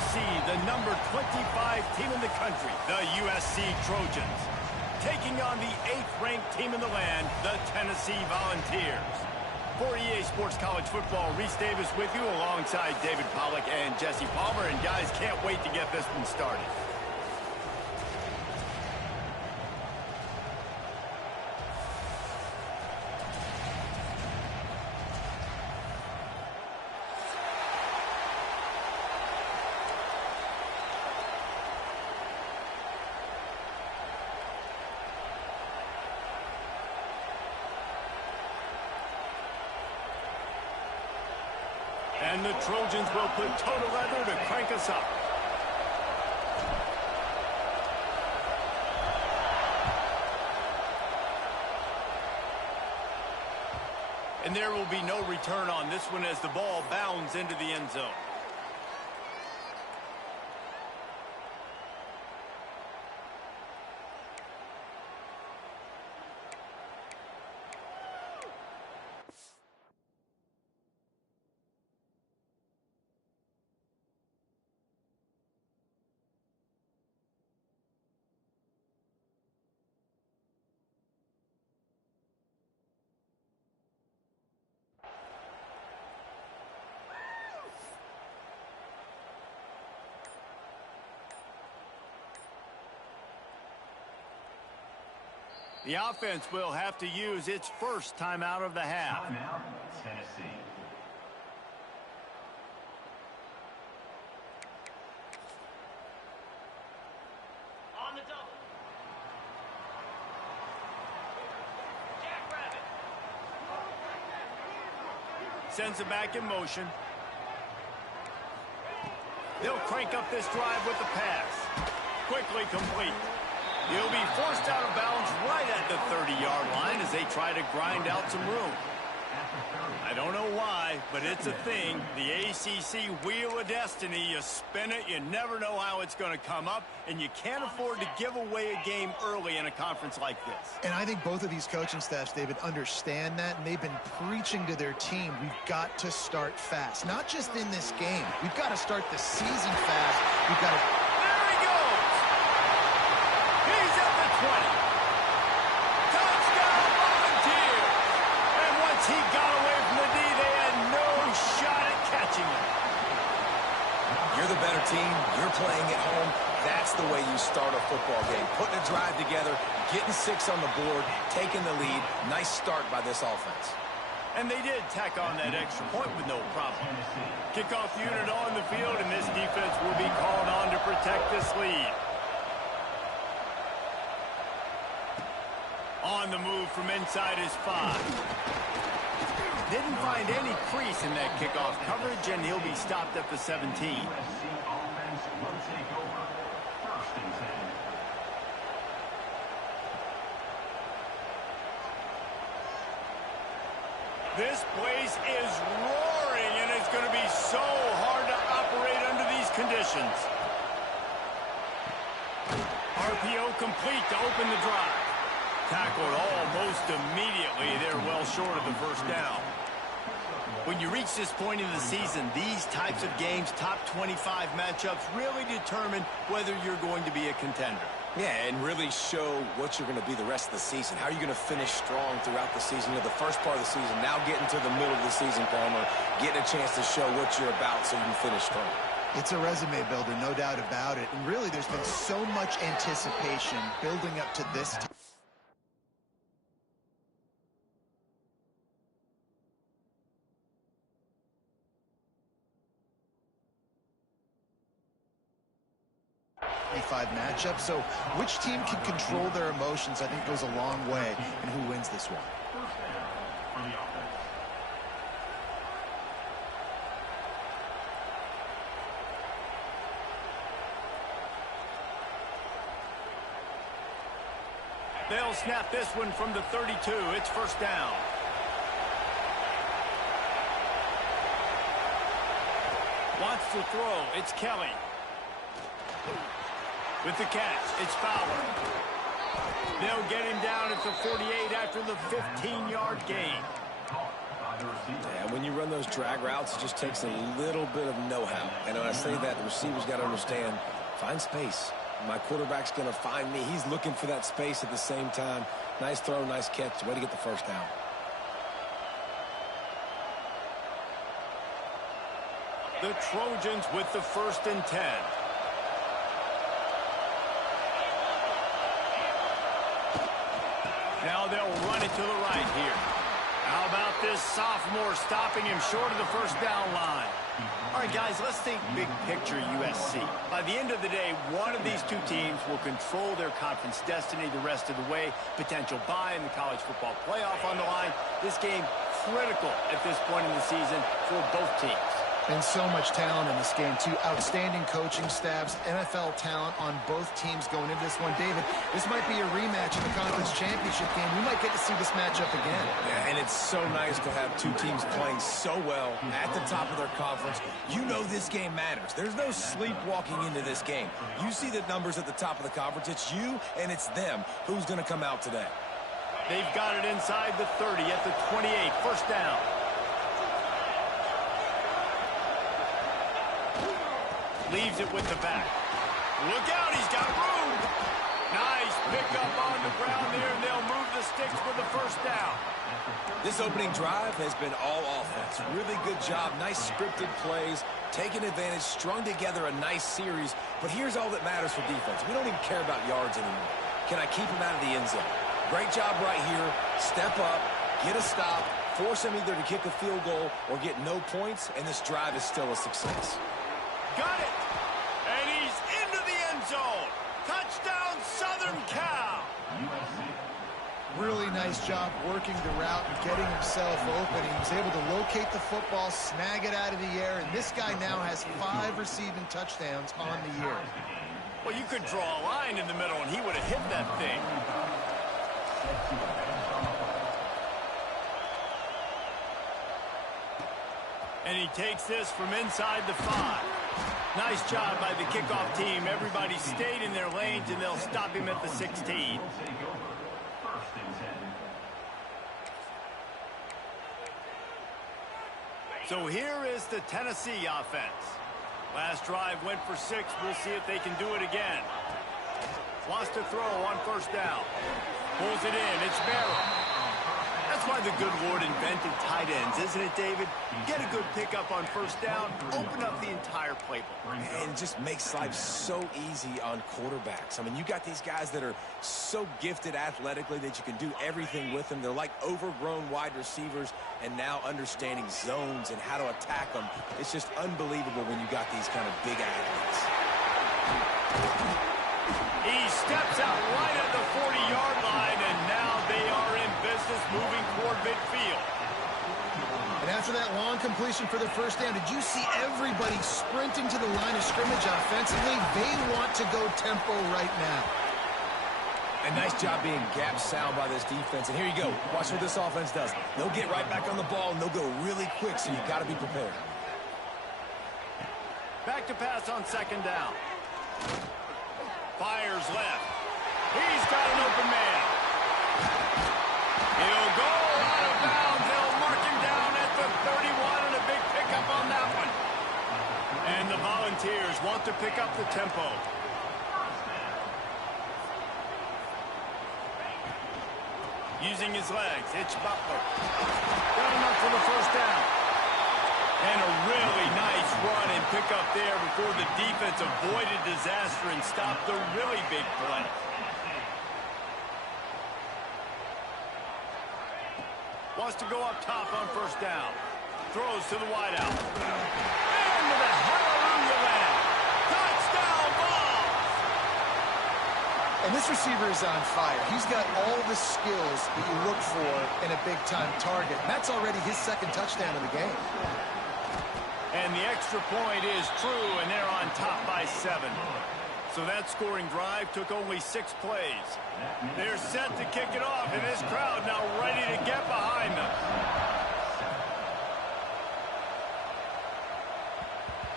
will see the number 25 team in the country, the USC Trojans, taking on the 8th-ranked team in the land, the Tennessee Volunteers. For EA Sports College Football, Reese Davis with you alongside David Pollack and Jesse Palmer. And guys, can't wait to get this one started. And the Trojans will put total leather to crank us up. And there will be no return on this one as the ball bounds into the end zone. The offense will have to use its first timeout of the half. Timeout, Tennessee. On the double. Jackrabbit. Sends it back in motion. They'll crank up this drive with the pass. Quickly complete. He'll be forced out of bounds right at the 30-yard line as they try to grind out some room. I don't know why, but it's a thing. The ACC Wheel of Destiny, you spin it, you never know how it's going to come up, and you can't afford to give away a game early in a conference like this. And I think both of these coaching staffs, David, understand that, and they've been preaching to their team, we've got to start fast. Not just in this game. We've got to start the season fast. We've got to... There he goes! He's at the 20. Touchdown, Volunteers! And once he got away from the D, they had no shot at catching him. You're the better team. You're playing at home. That's the way you start a football game. Putting a drive together, getting 6 on the board, taking the lead. Nice start by this offense. And they did tack on that extra point with no problem. Kickoff unit on the field, and this defense will be called on to protect this lead. On the move from inside his 5. Didn't find any crease in that kickoff coverage, and he'll be stopped at the 17. USC offense will take over. 1st and 10. This place is roaring, and it's going to be so hard to operate under these conditions. RPO complete to open the drive. Tackled almost immediately. They're well short of the first down. When you reach this point in the season, these types of games, top 25 matchups, really determine whether you're going to be a contender. Yeah, and really show what you're going to be the rest of the season. How are you going to finish strong throughout the season? The first part of the season, now getting to the middle of the season, Palmer, getting a chance to show what you're about so you can finish strong. It's a resume builder, no doubt about it. And really, there's been so much anticipation building up to this time. Matchup, so which team can control their emotions, I think, goes a long way in who wins this one. First down for the offense. They'll snap this one from the 32. It's first down. Wants to throw. It's Kelly. With the catch, it's Fowler. They'll get him down at the 48 after the 15-yard gain. Caught by And when you run those drag routes, it just takes a little bit of know-how. And when I say that, the receiver's got to understand, find space. My quarterback's going to find me. He's looking for that space at the same time. Nice throw, nice catch. Way to get the first down. The Trojans with the 1st and 10. Now they'll run it to the right here. How about this sophomore stopping him short of the first down line? All right, guys, let's think big picture USC. By the end of the day, one of these two teams will control their conference destiny the rest of the way. Potential bye in the college football playoff on the line. This game critical at this point in the season for both teams. And so much talent in this game, too. Outstanding coaching staffs, NFL talent on both teams going into this one. David, this might be a rematch in the conference championship game. We might get to see this matchup again. Yeah, and it's so nice to have two teams playing so well at the top of their conference. You know this game matters. There's no sleepwalking into this game. You see the numbers at the top of the conference. It's you and it's them. Who's going to come out today? They've got it inside the 30 at the 28. First down. Leaves it with the back. Look out, he's got room. Nice pickup on the ground there, and they'll move the sticks for the first down. This opening drive has been all offense. Really good job, nice scripted plays, taking advantage, strung together a nice series. But here's all that matters for defense. We don't even care about yards anymore. Can I keep him out of the end zone? Great job right here. Step up, get a stop, force him either to kick a field goal or get no points, and this drive is still a success. Got it. And he's into the end zone. Touchdown, Southern Cal. Really nice job working the route and getting himself open. He was able to locate the football, snag it out of the air, and this guy now has 5 receiving touchdowns on the year. Well, you could draw a line in the middle, and he would have hit that thing. And he takes this from inside the 5. Nice job by the kickoff team. Everybody stayed in their lanes, and they'll stop him at the 16. So here is the Tennessee offense. Last drive went for 6. We'll see if they can do it again. Wants to throw on first down. Pulls it in. It's Merrill. That's why the good Lord invented tight ends, isn't it, David? Get a good pickup on first down, open up the entire playbook. And it just makes life so easy on quarterbacks. I mean, you got these guys that are so gifted athletically that you can do everything with them. They're like overgrown wide receivers, and now understanding zones and how to attack them. It's just unbelievable when you got these kind of big athletes. He steps out right at the 40-yard line, and now they are in business moving toward midfield. And after that long completion for the first down, did you see everybody sprinting to the line of scrimmage offensively? They want to go tempo right now. A nice job being gap sound by this defense. And here you go. Watch what this offense does. They'll get right back on the ball, and they'll go really quick, so you got to be prepared. Back to pass on second down. Fires left. He's got an open man. He'll go out of bounds. They'll mark him down at the 31, and a big pickup on that one. And the Volunteers want to pick up the tempo. Using his legs, it's Butler. Got enough for the first down. And a really nice run and pickup there before the defense avoided disaster and stopped a really big play. Wants to go up top on first down. Throws to the wideout. Into the hallelujah land. Touchdown ball! And this receiver is on fire. He's got all the skills that you look for in a big-time target. That's already his second touchdown of the game. And the extra point is true, and they're on top by 7. So that scoring drive took only 6 plays. They're set to kick it off, and this crowd now ready to get behind them.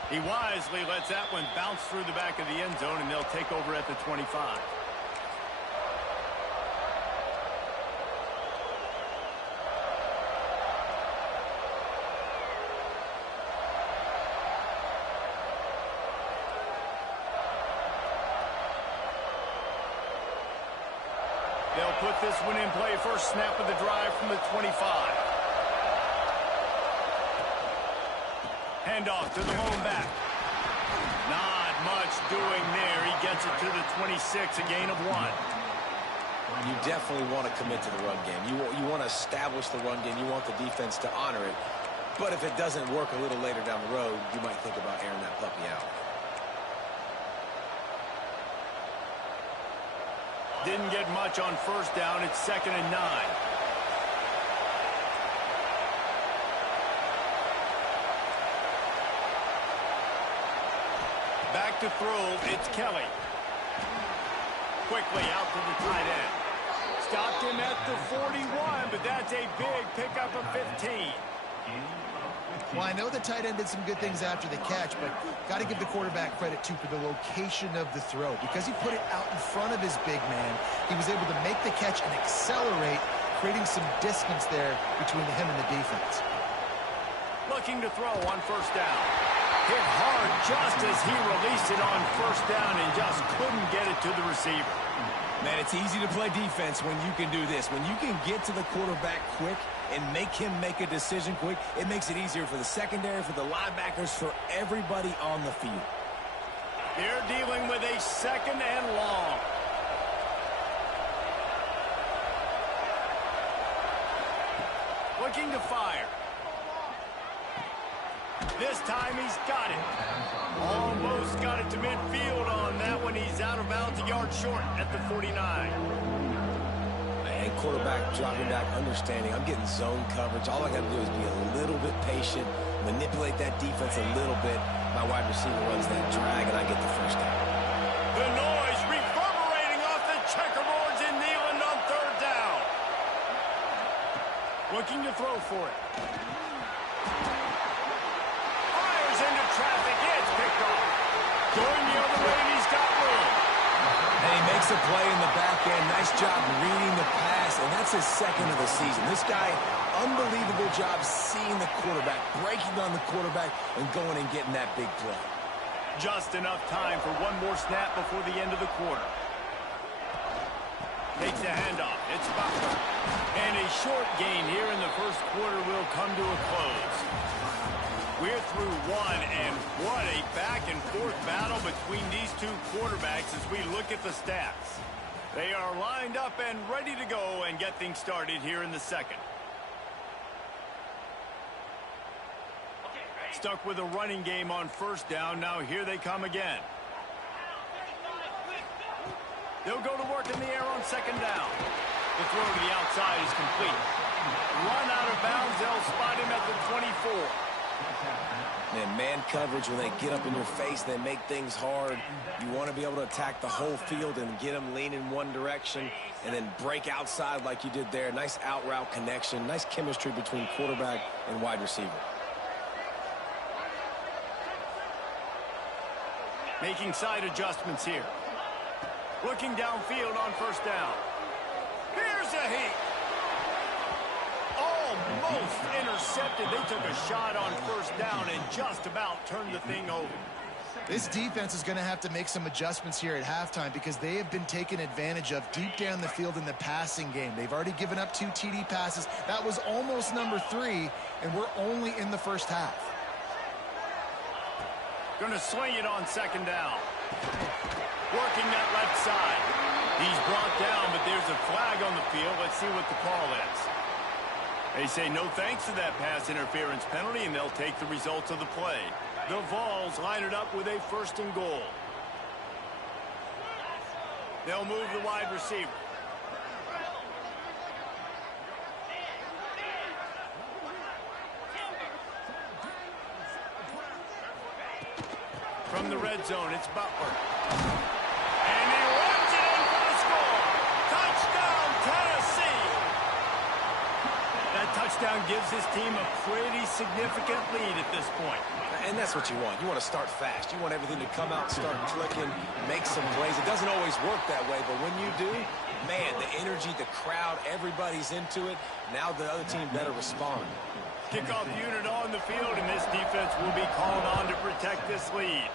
He wisely lets that one bounce through the back of the end zone, and they'll take over at the 25. They'll put this one in play. First snap of the drive from the 25. Handoff to the home back. Not much doing there. He gets it to the 26, a gain of 1. You definitely want to commit to the run game. You want to establish the run game. You want the defense to honor it. But if it doesn't work a little later down the road, you might think about airing that puppy out. Didn't get much on first down. It's 2nd and 9. Back to throw. It's Kelly. Quickly out to the tight end. Stopped him at the 41, but that's a big pickup of 15. Well, I know the tight end did some good things after the catch, but got to give the quarterback credit, too, for the location of the throw. Because he put it out in front of his big man, he was able to make the catch and accelerate, creating some distance there between him and the defense. Looking to throw on first down. Hit hard just as he released it on first down and just couldn't get it to the receiver. Man, it's easy to play defense when you can do this. When you can get to the quarterback quick and make him make a decision quick, it makes it easier for the secondary, for the linebackers, for everybody on the field. They're dealing with a 2nd and long. Looking to fire. This time he's got it. Almost got it to midfield on that one. He's out of bounds, a yard short at the 49. And quarterback dropping back, understanding I'm getting zone coverage. All I got to do is be a little bit patient, manipulate that defense a little bit. My wide receiver runs that drag, and I get the first down. The noise reverberating off the checkerboards in Neyland on 3rd down. Looking to throw for it. Fires into traffic. It's picked off. Going the other way, and he's got room. And he makes a play in the back end. Nice job reading the pass, and that's his 2nd of the season. This guy, unbelievable job seeing the quarterback, breaking on the quarterback, and going and getting that big play. Just enough time for one more snap before the end of the quarter. Takes the handoff. It's Butler. And a short gain here in the first quarter will come to a close. We're through one, and what a back-and-forth battle between these two quarterbacks as we look at the stats. They are lined up and ready to go and get things started here in the 2nd. Stuck with a running game on first down. Now here they come again. They'll go to work in the air on 2nd down. The throw to the outside is complete. Run out of bounds. They'll spot him at the 24. Man coverage, when they get up in your face, they make things hard. You want to be able to attack the whole field and get them leaning one direction and then break outside like you did there. Nice out route connection. Nice chemistry between quarterback and wide receiver. Making side adjustments here. Looking downfield on first down. Here's a heat. Almost intercepted. They took a shot on first down and just about turned the thing over. This defense is going to have to make some adjustments here at halftime because they have been taken advantage of deep down the field in the passing game. They've already given up 2 TD passes. That was almost number 3, and we're only in the first half. Going to swing it on 2nd down. Working that left side. He's brought down, but there's a flag on the field. Let's see what the call is. They say no thanks to that pass interference penalty, and they'll take the results of the play. The Vols line it up with a 1st and goal. They'll move the wide receiver. From the red zone, it's Butler. And he runs it in for the score. Touchdown, Tennessee. That touchdown gives his team a pretty significant lead at this point. And that's what you want. You want to start fast. You want everything to come out, start clicking, make some plays. It doesn't always work that way, but when you do, man, the energy, the crowd, everybody's into it. Now the other team better respond. Kickoff unit on the field, and this defense will be called on to protect this lead.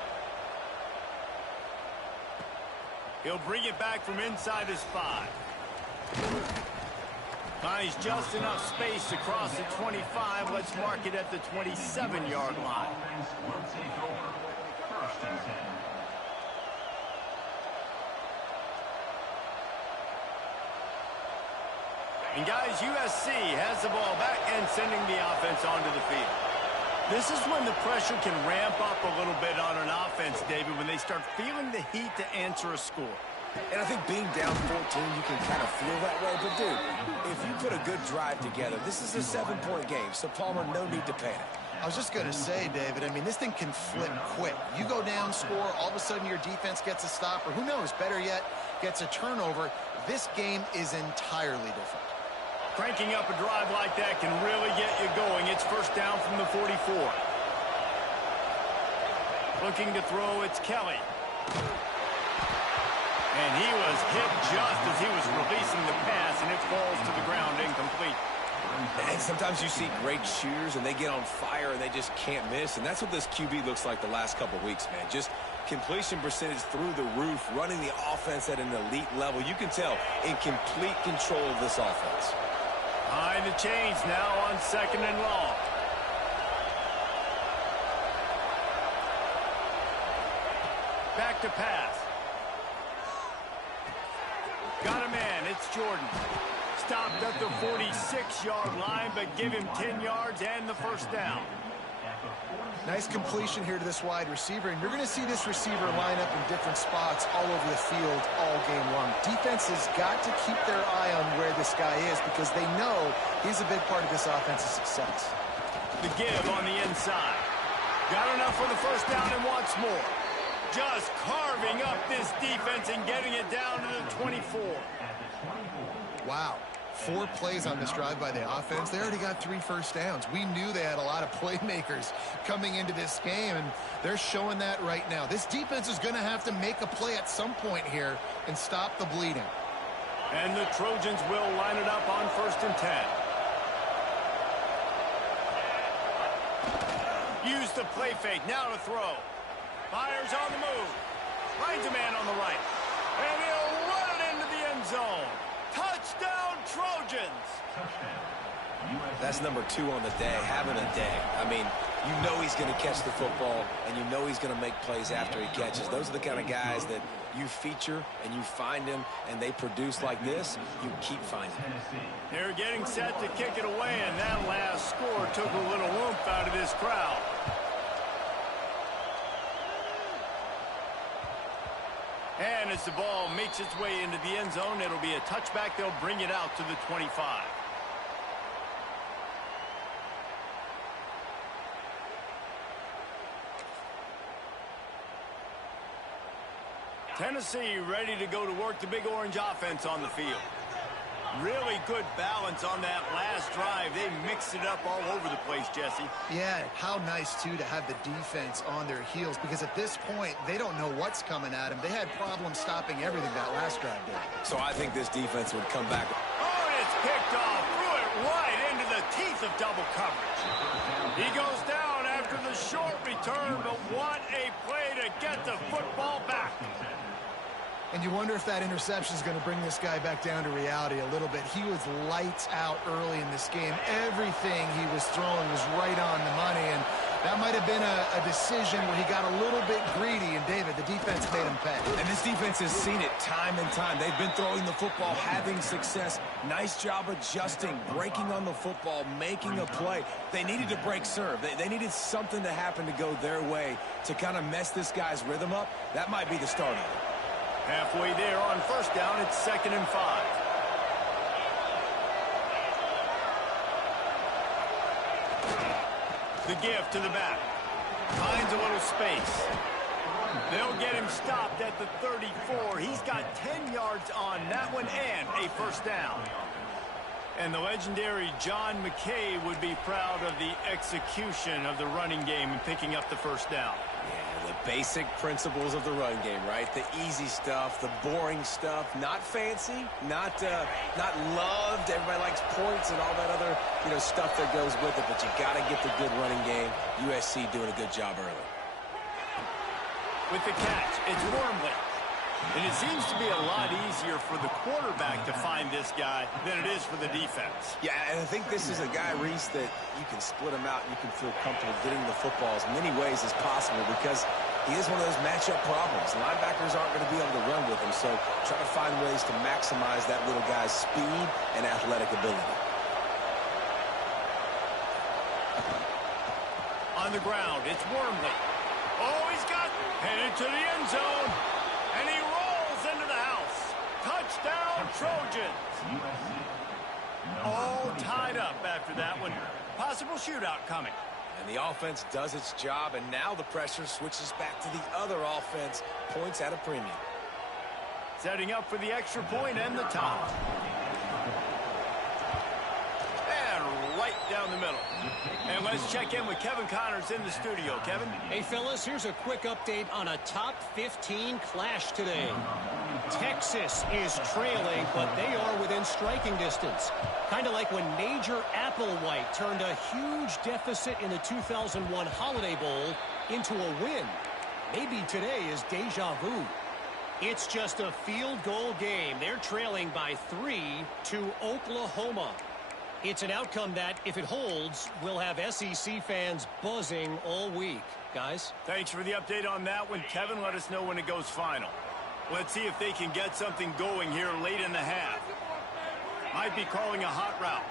He'll bring it back from inside his 5. Finds just enough space to cross the 25. Let's mark it at the 27-yard line. Offense will take over. 1st and 10. And guys, USC has the ball back and sending the offense onto the field. This is when the pressure can ramp up a little bit on an offense, David, when they start feeling the heat to answer a score. And I think being down 14, you can kind of feel that way. But, dude, if you put a good drive together, this is a 7-point game. So, Palmer, no need to panic. I was just going to say, David, I mean, this thing can flip quick. You go down, score, all of a sudden your defense gets a stop, or who knows, better yet, gets a turnover. This game is entirely different. Cranking up a drive like that can really get you going. It's 1st down from the 44. Looking to throw, it's Kelly. And he was hit just as he was releasing the pass, and it falls to the ground incomplete. And sometimes you see great shooters, and they get on fire, and they just can't miss. And that's what this QB looks like the last couple weeks, man. Just completion percentage through the roof, running the offense at an elite level. You can tell in complete control of this offense. Behind the chains now on 2nd and long. Back to pass. Got a man. It's Jordan. Stopped at the 46-yard line, but give him 10 yards and the 1st down. Nice completion here to this wide receiver, and you're going to see this receiver line up in different spots all over the field all game long. Defense has got to keep their eye on where this guy is because they know he's a big part of this offense's success. The give on the inside. Got enough for the 1st down and wants more. Just carving up this defense and getting it down to the 24. Wow. 4 plays on this drive by the offense. They already got 3 1st downs. We knew they had a lot of playmakers coming into this game, and they're showing that right now. This defense is going to have to make a play at some point here and stop the bleeding. And the Trojans will line it up on 1st and 10. Use the play fake. Now to throw. Fires on the move. Finds a man on the right. And he'll run it into the end zone. Touchdown, Trojans! That's number 2 on the day, having a day. I mean, you know he's going to catch the football, and you know he's going to make plays after he catches. Those are the kind of guys that you feature, and you find them, and they produce like this. You keep finding them. They're getting set to kick it away, and that last score took a little oomph out of this crowd. And as the ball makes its way into the end zone, it'll be a touchback. They'll bring it out to the 25. Tennessee ready to go to work the Big Orange offense on the field. Really good balance on that last drive. They mixed it up all over the place, Jesse. Yeah, how nice, too, to have the defense on their heels because at this point, they don't know what's coming at them. They had problems stopping everything that last drive did. So I think this defense would come back. Oh, and it's picked off. Threw it right into the teeth of double coverage. He goes down after the short return, but what a play to get the football back. And you wonder if that interception is going to bring this guy back down to reality a little bit. He was lights out early in this game. Everything he was throwing was right on the money, and that might have been a decision where he got a little bit greedy, and David, the defense made him pay. And this defense has seen it time and time. They've been throwing the football, having success. Nice job adjusting, breaking on the football, making a play. They needed to break serve. They needed something to happen to go their way to kind of mess this guy's rhythm up. That might be the start of it. Halfway there on 1st down, it's 2nd and 5. The give to the back. Finds a little space. They'll get him stopped at the 34. He's got 10 yards on that one and a 1st down. And the legendary John McKay would be proud of the execution of the running game and picking up the 1st down. Yeah, the basic principles of the run game, right? The easy stuff, the boring stuff, not fancy, not loved. Everybody likes points and all that other, stuff that goes with it, but you got to get the good running game. USC doing a good job early. With the catch, it's Wormley. And it seems to be a lot easier for the quarterback to find this guy than it is for the defense. Yeah, and I think this is a guy, Reese, that you can split him out and you can feel comfortable getting the football as many ways as possible because he is one of those matchup problems. Linebackers aren't going to be able to run with him, so try to find ways to maximize that little guy's speed and athletic ability. On the ground, it's Wormley. Oh, he's got headed to the end zone. And he rolls into the house. Touchdown, Trojans. All tied up after that one. Possible shootout coming. And the offense does its job, and now the pressure switches back to the other offense. Points at a premium. Setting up for the extra point and the top. And right down the middle. And let's check in with Kevin Connors in the studio. Kevin? Hey, fellas, here's a quick update on a top 15 clash today. Texas is trailing, but they are within striking distance. Kind of like when Major Applewhite turned a huge deficit in the 2001 Holiday Bowl into a win. Maybe today is deja vu. It's just a field goal game. They're trailing by 3 to Oklahoma. It's an outcome that, if it holds, will have SEC fans buzzing all week. Guys? Thanks for the update on that one, Kevin. Let us know when it goes final. Let's see if they can get something going here late in the half. Might be calling a hot route.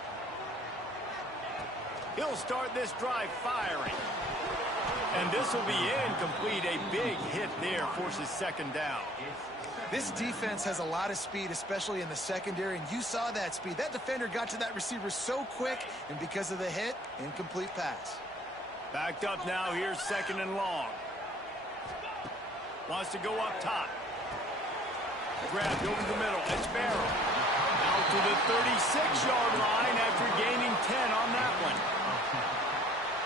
He'll start this drive firing. And this will be incomplete. A big hit there forces second down. This defense has a lot of speed, especially in the secondary, and you saw that speed. That defender got to that receiver so quick, and because of the hit, incomplete pass. Backed up now. Here's second and long. Wants to go up top. Grabbed over the middle. It's Barrow. Out to the 36-yard line after gaining 10 on that one.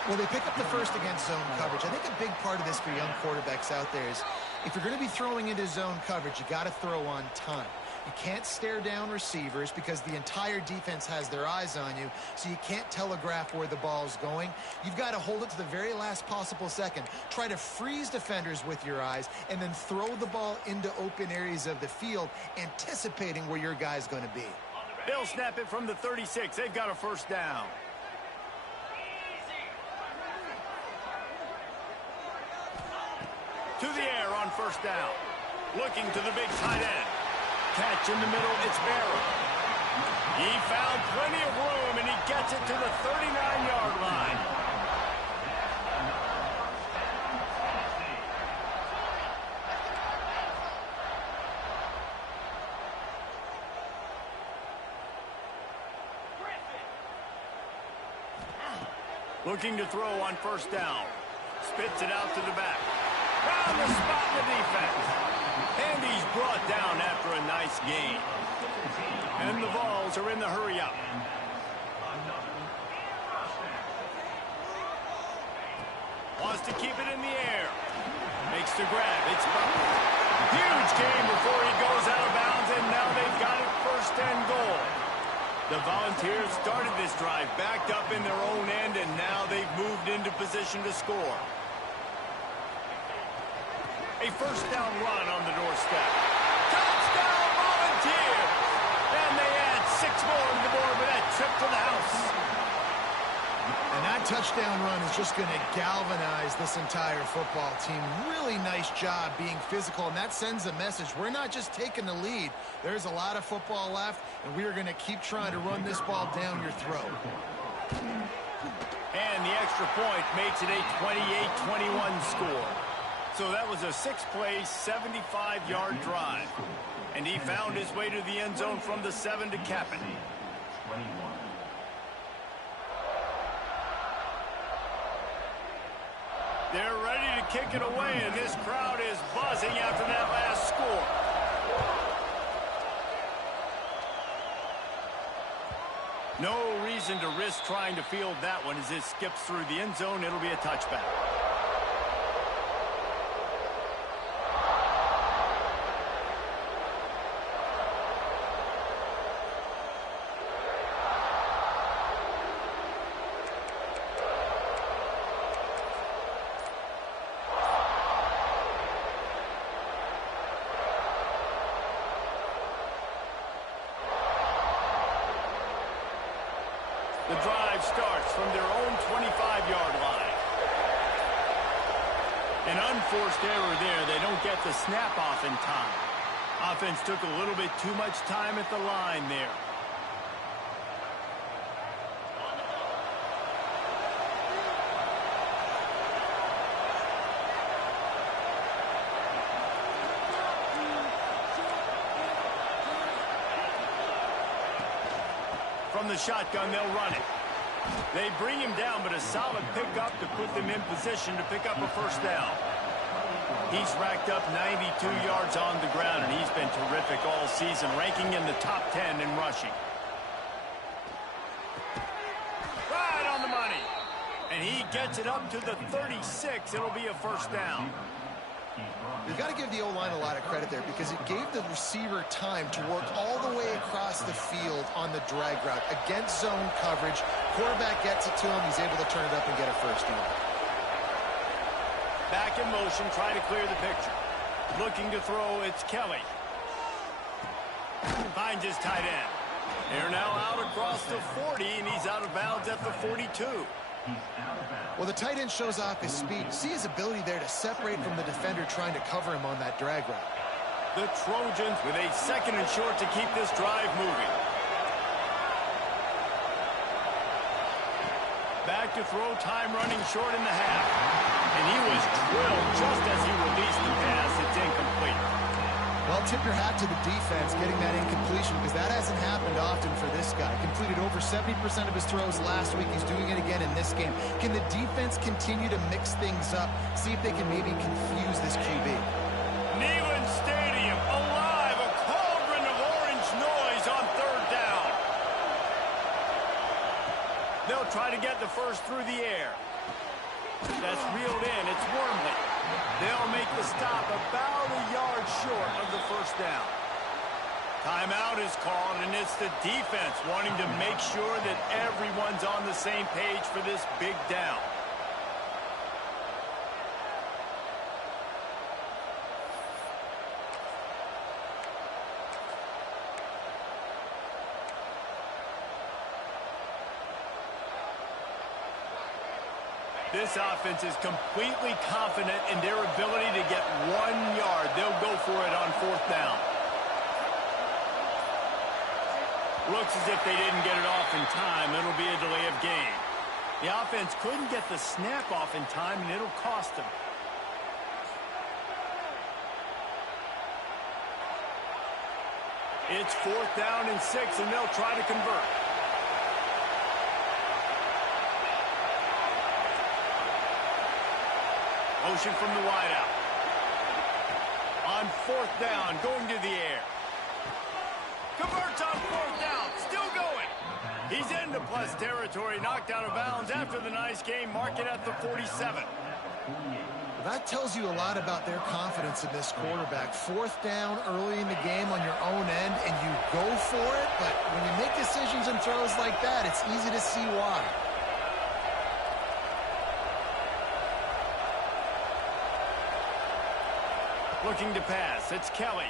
Well, they pick up the first against zone coverage. I think a big part of this for young quarterbacks out there is if you're going to be throwing into zone coverage, you got to throw on time. You can't stare down receivers because the entire defense has their eyes on you, so you can't telegraph where the ball's going. You've got to hold it to the very last possible second. Try to freeze defenders with your eyes and then throw the ball into open areas of the field, anticipating where your guy's going to be. They'll snap it from the 36. They've got a first down. To the air on first down. Looking to the big tight end. Catch in the middle, it's Barrow. He found plenty of room, and he gets it to the 39-yard line. Looking to throw on first down. Spits it out to the back. Found the spot in the defense. And he's brought down after a nice gain. And the Vols are in the hurry-up. Wants to keep it in the air. Makes the grab. It's bumped. Huge gain before he goes out of bounds, and now they've got it first and goal. The Volunteers started this drive backed up in their own end, and now they've moved into position to score. A first down run on the doorstep. Touchdown, Volunteers! And they add 6 more to the board with that trip to the house. And that touchdown run is just going to galvanize this entire football team. Really nice job being physical, and that sends a message. We're not just taking the lead. There's a lot of football left, and we are going to keep trying to run this ball down your throat. And the extra point makes it a 28-21 score. So that was a 6-play, 75-yard drive. And he found his way to the end zone from the 7 to cap it. They're ready to kick it away, and this crowd is buzzing after that last score. No reason to risk trying to field that one as it skips through the end zone. It'll be a touchback. drive starts from their own 25-yard line. An unforced error there. They don't get the snap off in time. Offense took a little bit too much time at the line there. From the shotgun, they'll run it. They bring him down, but a solid pickup to put them in position to pick up a first down. He's racked up 92 yards on the ground, and he's been terrific all season, ranking in the top 10 in rushing. Right on the money. And he gets it up to the 36. It'll be a first down. You've got to give the O-line a lot of credit there because it gave the receiver time to work all the way across the field on the drag route against zone coverage. Quarterback gets it to him. He's able to turn it up and get a first down. Back in motion, trying to clear the picture. Looking to throw, it's Kelly. Finds his tight end. They're now out across the 40, and he's out of bounds at the 42. Well, the tight end shows off his speed. See his ability there to separate from the defender trying to cover him on that drag route. The Trojans with a second and short to keep this drive moving. Back to throw, time running short in the half. And he was drilled just as he released the pass. It's incomplete. Well, tip your hat to the defense getting that incompletion because that hasn't happened often for this guy. Completed over 70% of his throws last week. He's doing it again in this game. Can the defense continue to mix things up? See if they can maybe confuse this QB. Neyland Stadium alive. A cauldron of orange noise on third down. They'll try to get the first through the air. That's reeled in. It's Wormley. They'll make the stop about a yard short of the first down. Timeout is called, and it's the defense wanting to make sure that everyone's on the same page for this big down. This offense is completely confident in their ability to get 1 yard. They'll go for it on fourth down. Looks as if they didn't get it off in time. It'll be a delay of game. The offense couldn't get the snap off in time, and it'll cost them. It's fourth down and 6, and they'll try to convert. Motion from the wideout. On fourth down, going to the air. Converts on fourth down, still going. He's into plus territory, knocked out of bounds after the nice game, mark it at the 47. Well, that tells you a lot about their confidence in this quarterback. Fourth down early in the game on your own end, and you go for it, but when you make decisions and throws like that, it's easy to see why. Looking to pass. It's Kelly.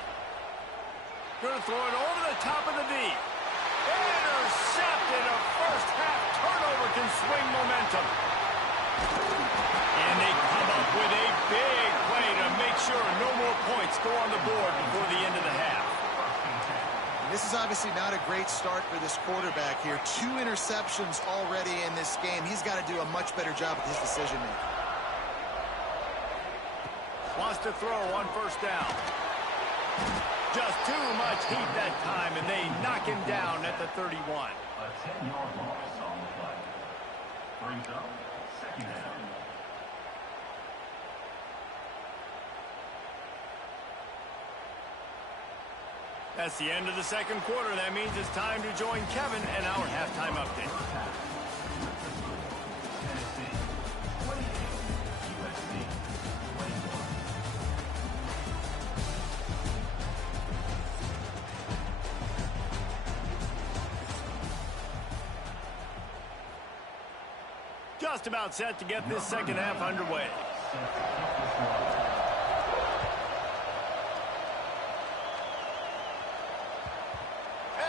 Going to throw it over the top of the D. Intercepted. A first-half turnover can swing momentum. And they come up with a big play to make sure no more points go on the board before the end of the half. This is obviously not a great start for this quarterback here. 2 interceptions already in this game. He's got to do a much better job with his decision-making. Wants to throw on first down. Just too much heat that time, and they knock him down at the 31. A 10-yard loss on the play. Brings up second down. That's the end of the second quarter. That means it's time to join Kevin and our halftime update. Just about set to get this second half underway.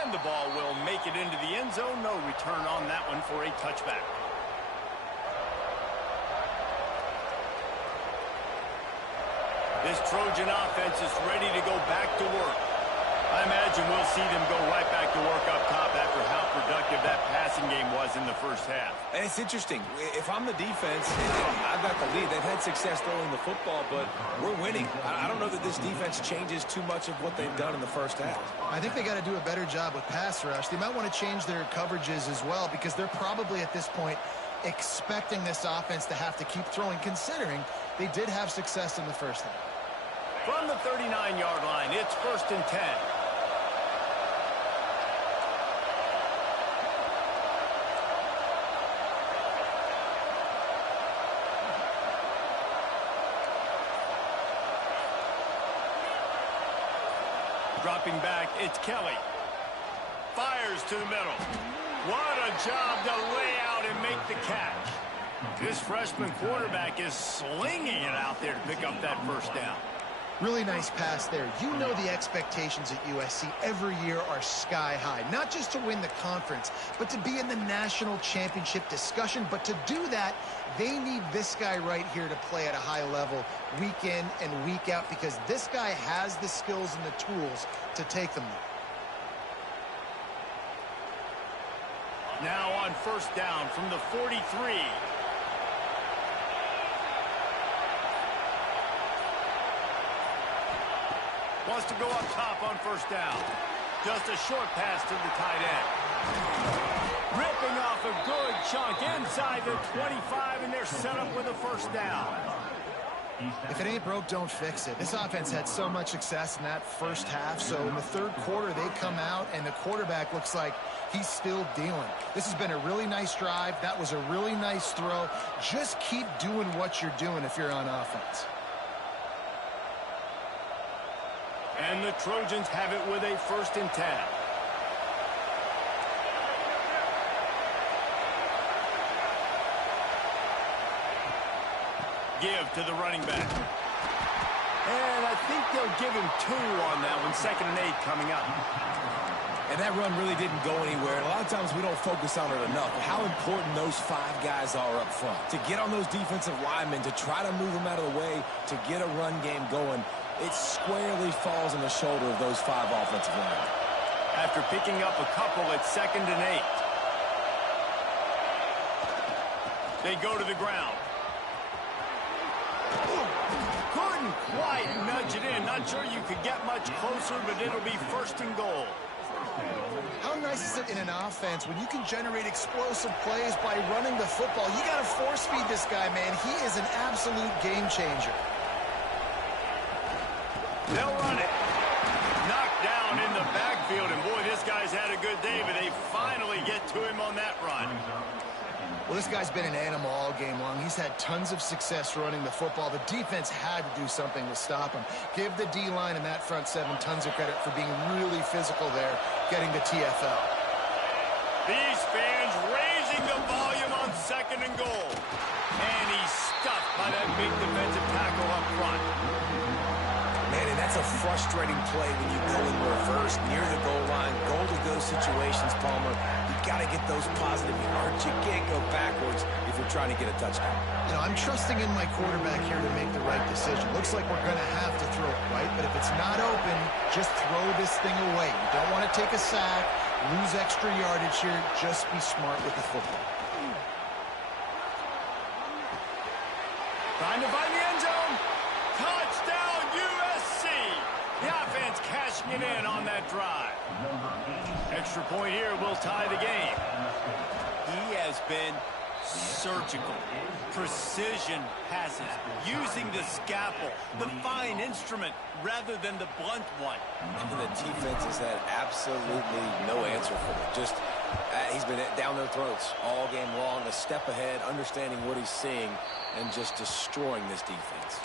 And the ball will make it into the end zone. No return on that one for a touchback. This Trojan offense is ready to go back to work. I imagine we'll see them go right back to work up top after how productive that passing game was in the first half. And it's interesting. If I'm the defense, and I've got the lead. They've had success throwing the football, but we're winning. I don't know that this defense changes too much of what they've done in the first half. I think they got to do a better job with pass rush. They might want to change their coverages as well because they're probably at this point expecting this offense to have to keep throwing, considering they did have success in the first half. From the 39-yard line, it's 1st and 10. Dropping back, it's Kelly. Fires to the middle. What a job to lay out and make the catch. This freshman quarterback is slinging it out there to pick up that first down. Really nice pass there. You know the expectations at USC every year are sky high. Not just to win the conference, but to be in the national championship discussion. But to do that, they need this guy right here to play at a high level week in and week out because this guy has the skills and the tools to take them there. Now on 1st down from the 43. Wants to go up top on 1st down. Just a short pass to the tight end. Ripping off a good chunk inside the 25, and they're set up with a 1st down. If it ain't broke, don't fix it. This offense had so much success in that first half, so in the third quarter, they come out, and the quarterback looks like he's still dealing. This has been a really nice drive. That was a really nice throw. Just keep doing what you're doing if you're on offense. And the Trojans have it with a 1st and 10. Give to the running back. And I think they'll give him 2 on that one. 2nd and 8 coming up. And that run really didn't go anywhere. A lot of times we don't focus on it enough. How important those 5 guys are up front. To get on those defensive linemen, to try to move them out of the way, to get a run game going, it squarely falls on the shoulder of those 5 offensive linemen. After picking up a couple at 2nd and 8. They go to the ground. Couldn't quite nudge it in. Not sure you could get much closer, but it'll be 1st and goal. How nice is it in an offense when you can generate explosive plays by running the football? You got to force feed this guy, man. He is an absolute game changer. They'll run it. Knocked down in the backfield, and boy, this guy's had a good day, but they finally get to him on that run. Well, this guy's been an animal all game long. He's had tons of success running the football. The defense had to do something to stop him. Give the D-line and that front 7 tons of credit for being really physical there, getting the TFL. These fans raising the volume on 2nd and goal. And he's stuffed by that big defensive tackle up front. Man, and that's a frustrating play when you go in reverse near the goal line. Goal-to-go situations, Palmer. You got to get those positive yards. You can't go backwards if you're trying to get a touchdown. You know, I'm trusting in my quarterback here to make the right decision. Looks like we're going to have to throw it, right? But if it's not open, just throw this thing away. You don't want to take a sack, lose extra yardage here. Just be smart with the football. Trying to find the end zone. Touchdown, USC. The offense cashing it in on that drive. Extra point here will tie the game. He has been surgical. Precision passes. Using the scalpel, the fine instrument, rather than the blunt one. And the defense has had absolutely no answer for it. Just, he's been down their throats all game long, a step ahead, understanding what he's seeing, and just destroying this defense.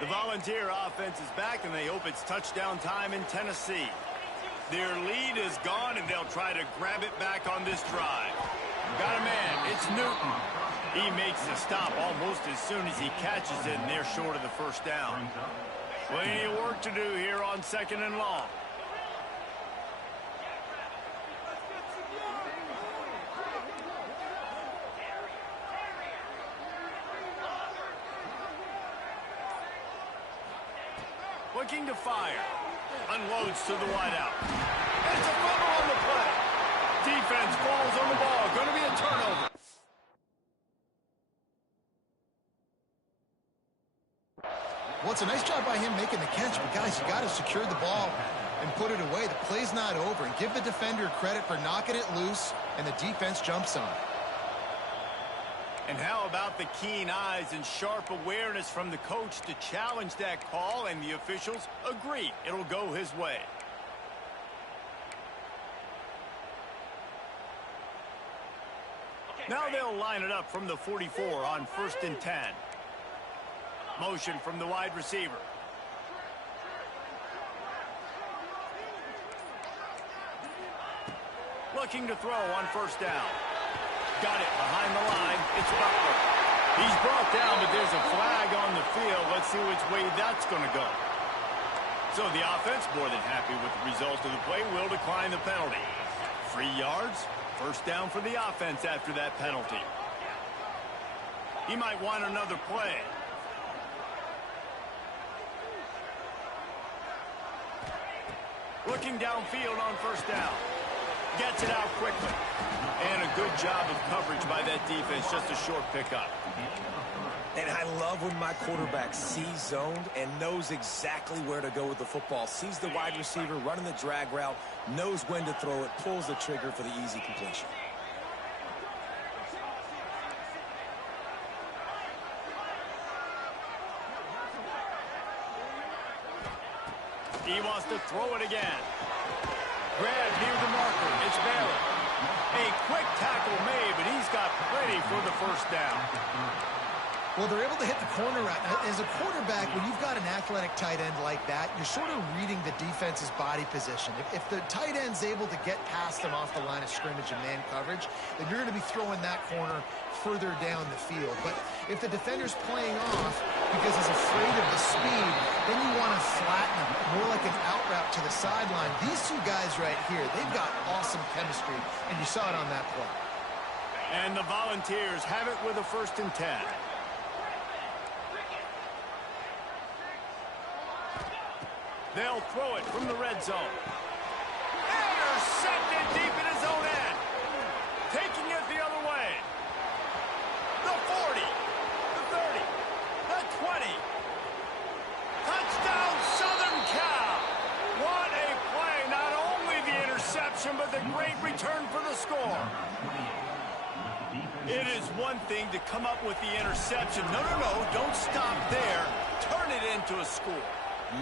The Volunteer offense is back, and they hope it's touchdown time in Tennessee. Their lead is gone, and they'll try to grab it back on this drive. Got a man. It's Newton. He makes the stop almost as soon as he catches it, and they're short of the first down. Plenty of work to do here on 2nd and long. Looking to fire. Unloads to the wideout. And it's a fumble on the play. Defense falls on the ball. Going to be a turnover. Well, it's a nice job by him making the catch, but guys, you got to secure the ball and put it away. The play's not over, and give the defender credit for knocking it loose, and the defense jumps on it. And how about the keen eyes and sharp awareness from the coach to challenge that call, and the officials agree it'll go his way. Now they'll line it up from the 44 on 1st and 10. Motion from the wide receiver. Looking to throw on 1st down. Got it behind the line. It's Butler. He's brought down, but there's a flag on the field. Let's see which way that's going to go. So the offense, more than happy with the result of the play, will decline the penalty. 3 yards, 1st down for the offense after that penalty. He might want another play. Looking downfield on 1st down. Gets it out quickly. And a good job of coverage by that defense. Just a short pickup. And I love when my quarterback sees zoned and knows exactly where to go with the football. Sees the wide receiver running the drag route, knows when to throw it, pulls the trigger for the easy completion. He wants to throw it again. Grab near the marker. It's Barrett. A quick tackle made, but he's got plenty for the 1st down. Well, they're able to hit the corner route. As a quarterback, when you've got an athletic tight end like that, you're sort of reading the defense's body position. If the tight end's able to get past them off the line of scrimmage and man coverage, then you're going to be throwing that corner further down the field. But if the defender's playing off because he's afraid of the speed, then you want to flatten him, more like an out route to the sideline. These two guys right here, they've got awesome chemistry, and you saw it on that play. And the Volunteers have it with a 1st and 10. They'll throw it from the red zone. Intercepted deep in his own end. Taking it the other way. The 40. The 30. The 20. Touchdown, Southern Cal. What a play. Not only the interception, but the great return for the score. It is one thing to come up with the interception. No, don't stop there. Turn it into a score.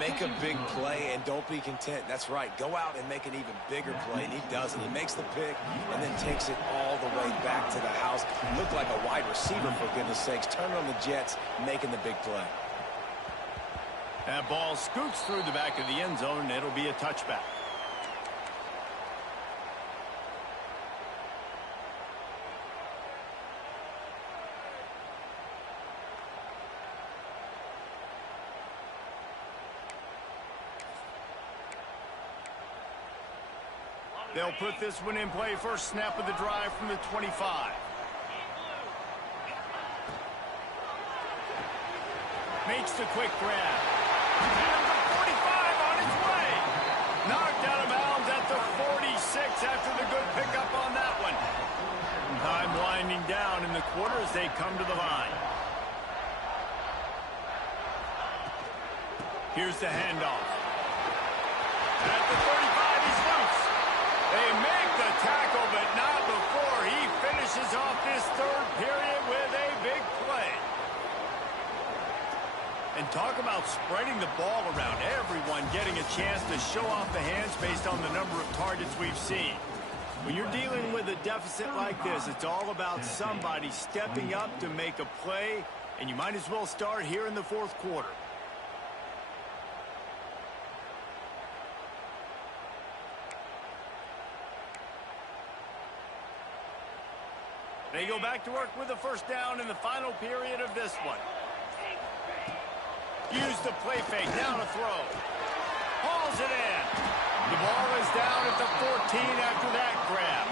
Make a big play and don't be content. That's right. Go out and make an even bigger play, and he doesn't. He makes the pick and then takes it all the way back to the house. Looked like a wide receiver, for goodness sakes. Turn on the Jets, making the big play. That ball scoots through the back of the end zone, and it'll be a touchback. They'll put this one in play. First snap of the drive from the 25. Makes the quick grab. And the 45 on its way. Knocked out of bounds at the 46 after the good pickup on that one. Time winding down in the quarter as they come to the line. Here's the handoff. At the 35, he's loose. They make the tackle, but not before he finishes off this 3rd period with a big play. And talk about spreading the ball around. Everyone getting a chance to show off the hands based on the number of targets we've seen. When you're dealing with a deficit like this, it's all about somebody stepping up to make a play, and you might as well start here in the 4th quarter. They go back to work with a first down in the final period of this one. Use the play fake. Now to throw. Hauls it in. The ball is down at the 14 after that grab.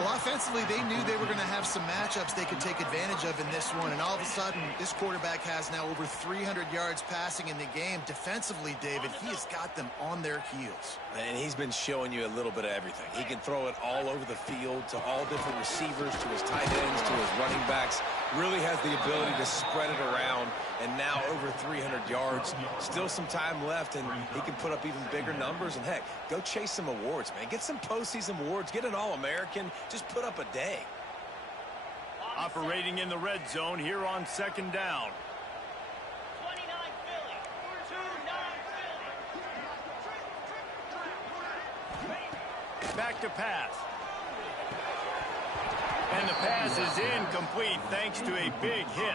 Well, offensively, they knew they were going to have some matchups they could take advantage of in this one, and all of a sudden, this quarterback has now over 300 yards passing in the game. Defensively, David, he has got them on their heels. And he's been showing you a little bit of everything. He can throw it all over the field to all different receivers, to his tight ends, to his running backs. Really has the ability to spread it around, and now over 300 yards. Still some time left, and he can put up even bigger numbers. And, heck, go chase some awards, man. Get some postseason awards. Get an All-American. Just put up a day. Operating in the red zone here on second down. 29 Philly. 29 Philly. Back to pass. And the pass is incomplete thanks to a big hit.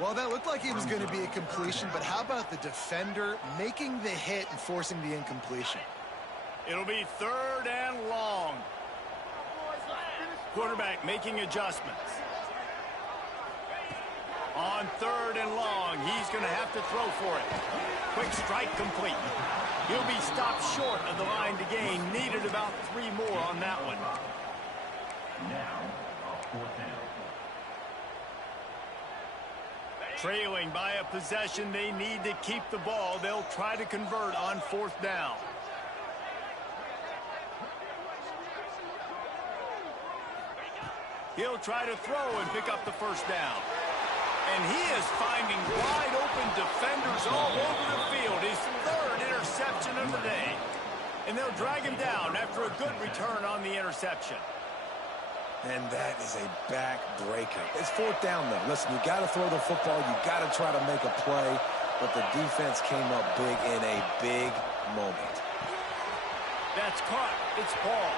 Well, that looked like it was going to be a completion, but how about the defender making the hit and forcing the incompletion? It'll be third and long. Quarterback making adjustments. On third and long, he's going to have to throw for it. Quick strike complete. He'll be stopped short of the line to gain. Needed about 3 more on that one. Now, fourth down. Trailing by a possession, they need to keep the ball. They'll try to convert on fourth down. He'll try to throw and pick up the first down. And he is finding wide open defenders all over the field. His third interception of the day. And they'll drag him down after a good return on the interception. And that is a back-breaker. It's fourth down, though. Listen, you got to throw the football. You got to try to make a play. But the defense came up big in a big moment. That's caught. It's Paul.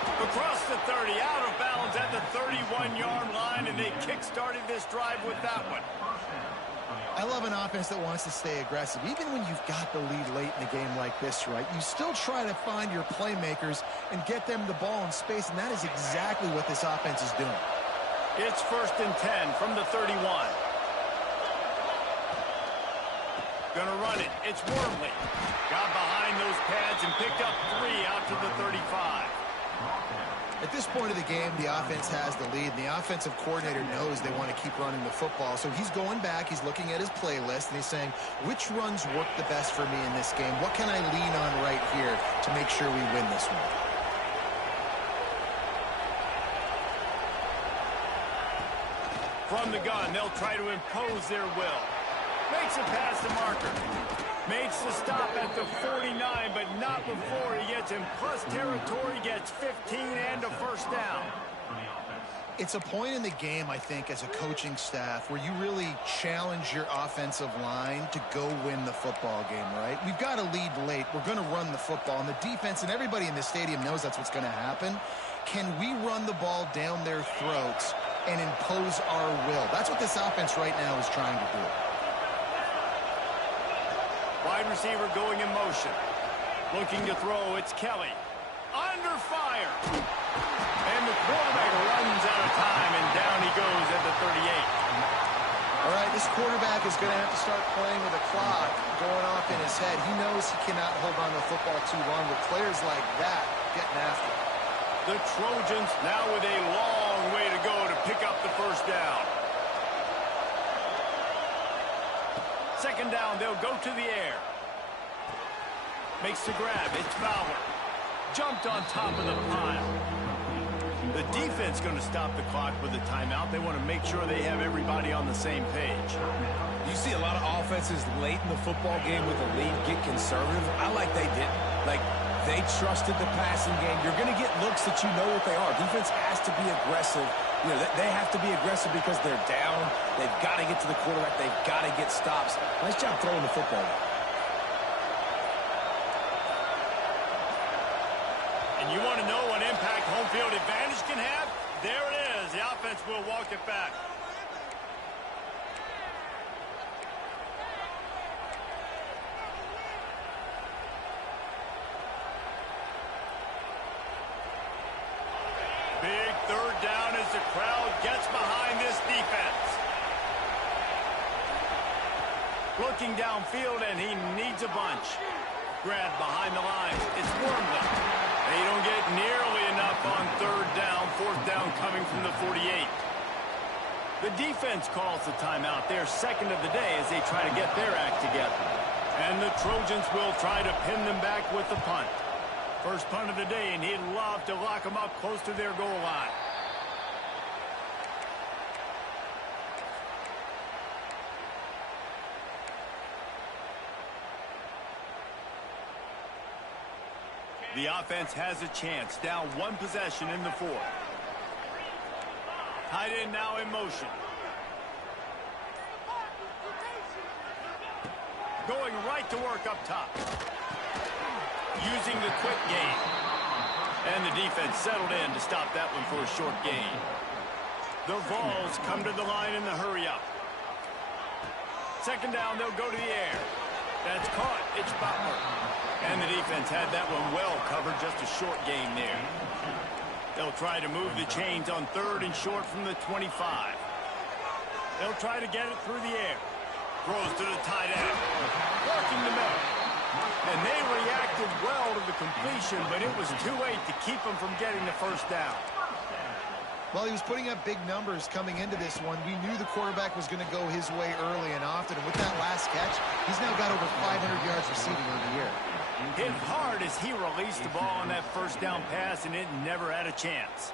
Across the 30, out of bounds at the 31-yard line, and they kick-started this drive with that one. I love an offense that wants to stay aggressive. Even when you've got the lead late in a game like this, right, you still try to find your playmakers and get them the ball in space, and that is exactly what this offense is doing. It's first and 10 from the 31. Gonna run it. It's Wormley. Got behind those pads and picked up 3 out to the 35. At this point of the game, the offense has the lead, and the offensive coordinator knows they want to keep running the football. So he's going back, he's looking at his playlist, and he's saying, which runs work the best for me in this game? What can I lean on right here to make sure we win this one? From the gun, they'll try to impose their will. Makes a pass to Marker. Makes the stop at the 49, but not before he gets in plus territory, gets 15 and a first down. It's a point in the game, I think, as a coaching staff where you really challenge your offensive line to go win the football game, right? We've got a lead late. We're going to run the football, and the defense and everybody in the stadium knows that's what's going to happen. Can we run the ball down their throats and impose our will? That's what this offense right now is trying to do. Wide receiver going in motion. Looking to throw, it's Kelly. Under fire. And the quarterback runs out of time, and down he goes at the 38. All right, this quarterback is going to have to start playing with a clock going off in his head. He knows he cannot hold on to the football too long with players like that getting after him. The Trojans now with a long way to go to pick up the first down. Second down, they'll go to the air. Makes the grab. It's Fowler. Jumped on top of the pile. The defense going to stop the clock with a timeout. They want to make sure they have everybody on the same page. You see a lot of offenses late in the football game with the lead get conservative. I like they didn't. Like, they trusted the passing game. You're going to get looks that you know what they are. Defense has to be aggressive. You know, they have to be aggressive because they're down. They've got to get to the quarterback. They've got to get stops. Nice job throwing the football. And you want to know what impact home field advantage can have? There it is. The offense will walk it back. Big third down Looking downfield, and he needs a bunch. Grab behind the line. It's Wormley. They don't get nearly enough on third down. Fourth down coming from the 48. The defense calls the timeout, their second of the day, as they try to get their act together. And the Trojans will try to pin them back with the punt. First punt of the day, and he'd love to lock them up close to their goal line. The offense has a chance, down one possession in the fourth. Tight end now in motion. Going right to work up top. Using the quick gain. And the defense settled in to stop that one for a short gain. The Vols come to the line in the hurry-up. Second down, they'll go to the air. That's caught. It's Butler. And the defense had that one well covered, just a short gain there. They'll try to move the chains on third and short from the 25. They'll try to get it through the air. Throws to the tight end. Working the middle. And they reacted well to the completion, but it was too late to keep them from getting the first down. Well, he was putting up big numbers coming into this one. We knew the quarterback was going to go his way early and often. And with that last catch, he's now got over 500 yards receiving on the year. Hit hard as he released the ball on that first down pass, and it never had a chance.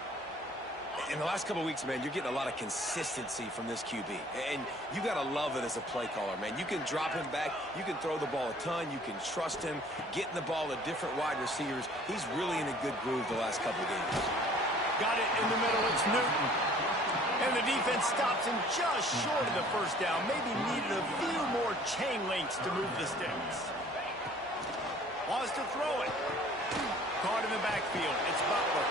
In the last couple of weeks, man, you're getting a lot of consistency from this QB. And you got to love it as a play caller, man. You can drop him back. You can throw the ball a ton. You can trust him. Getting the ball to different wide receivers. He's really in a good groove the last couple of games. Got it in the middle. It's Newton. And the defense stops him just short of the first down. Maybe needed a few more chain links to move the sticks. Wants to throw it. Caught in the backfield. It's Butler.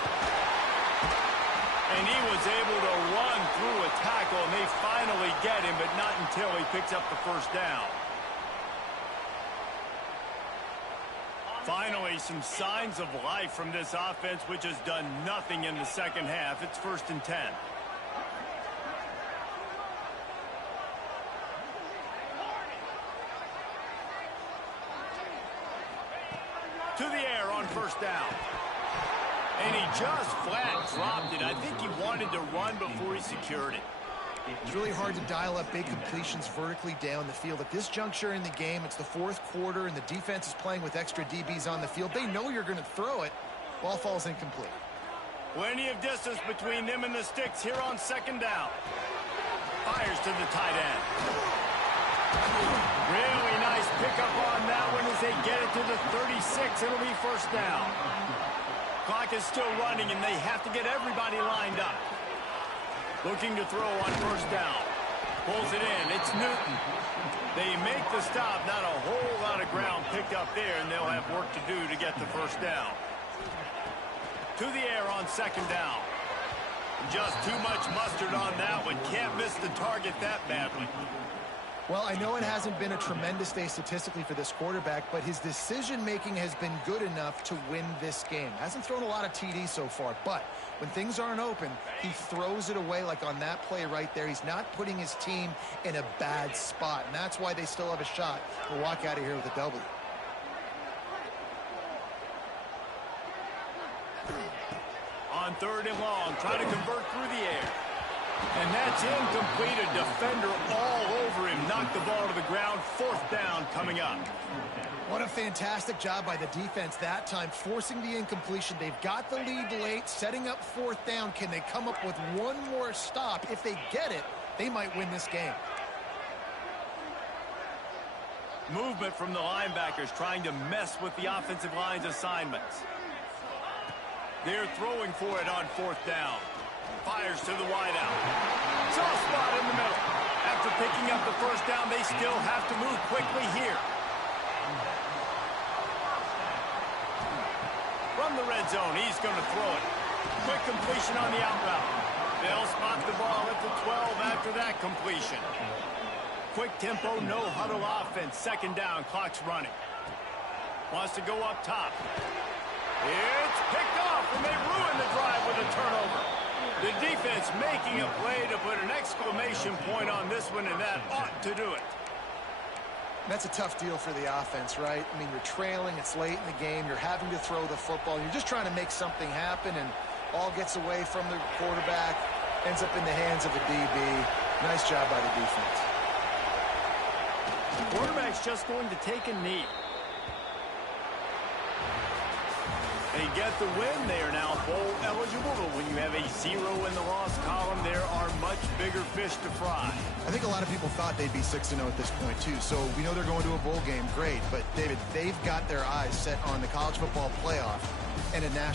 And he was able to run through a tackle, and they finally get him, but not until he picks up the first down. Finally, some signs of life from this offense, which has done nothing in the second half. It's 1st and 10. To the air on first down. And he just flat dropped it. I think he wanted to run before he secured it. It's really hard to dial up big completions vertically down the field. At this juncture in the game, it's the fourth quarter, and the defense is playing with extra DBs on the field. They know you're going to throw it. Ball falls incomplete. Plenty of distance between them and the sticks here on second down. Fires to the tight end. Really nice pickup on that one as they get it to the 36. It'll be first down. Clock is still running, and they have to get everybody lined up. Looking to throw on first down. Pulls it in. It's Newton. They make the stop. Not a whole lot of ground picked up there, and they'll have work to do to get the first down. To the air on second down. Just too much mustard on that one. Can't miss the target that badly. Well, I know it hasn't been a tremendous day statistically for this quarterback, but his decision-making has been good enough to win this game. Hasn't thrown a lot of TDs so far, but when things aren't open, he throws it away like on that play right there. He's not putting his team in a bad spot, and that's why they still have a shot to walk out of here with a W. On third and long, trying to convert through the air. And that's incomplete. A defender all over him. Knocked the ball to the ground. Fourth down coming up. What a fantastic job by the defense that time, forcing the incompletion. They've got the lead late, setting up fourth down. Can they come up with one more stop? If they get it, they might win this game. Movement from the linebackers trying to mess with the offensive line's assignments. They're throwing for it on fourth down. Fires to the wideout. Soft spot in the middle. After picking up the first down, they still have to move quickly here. From the red zone, he's going to throw it. Quick completion on the out route. They'll spot the ball at the 12 after that completion. Quick tempo, no huddle offense. Second down, clock's running. Wants to go up top. It's picked off, and they ruin the drive with a turnover. The defense making a play to put an exclamation point on this one, and that ought to do it. That's a tough deal for the offense, right? I mean, you're trailing, it's late in the game, you're having to throw the football, you're just trying to make something happen, and all gets away from the quarterback, ends up in the hands of the DB. Nice job by the defense. The quarterback's just going to take a knee. They get the win. They are now bowl eligible, but when you have a 0 in the loss column, there are much bigger fish to fry. I think a lot of people thought they'd be 6-0 at this point, too. So we know they're going to a bowl game. Great. But, David, they've got their eyes set on the college football playoff and a national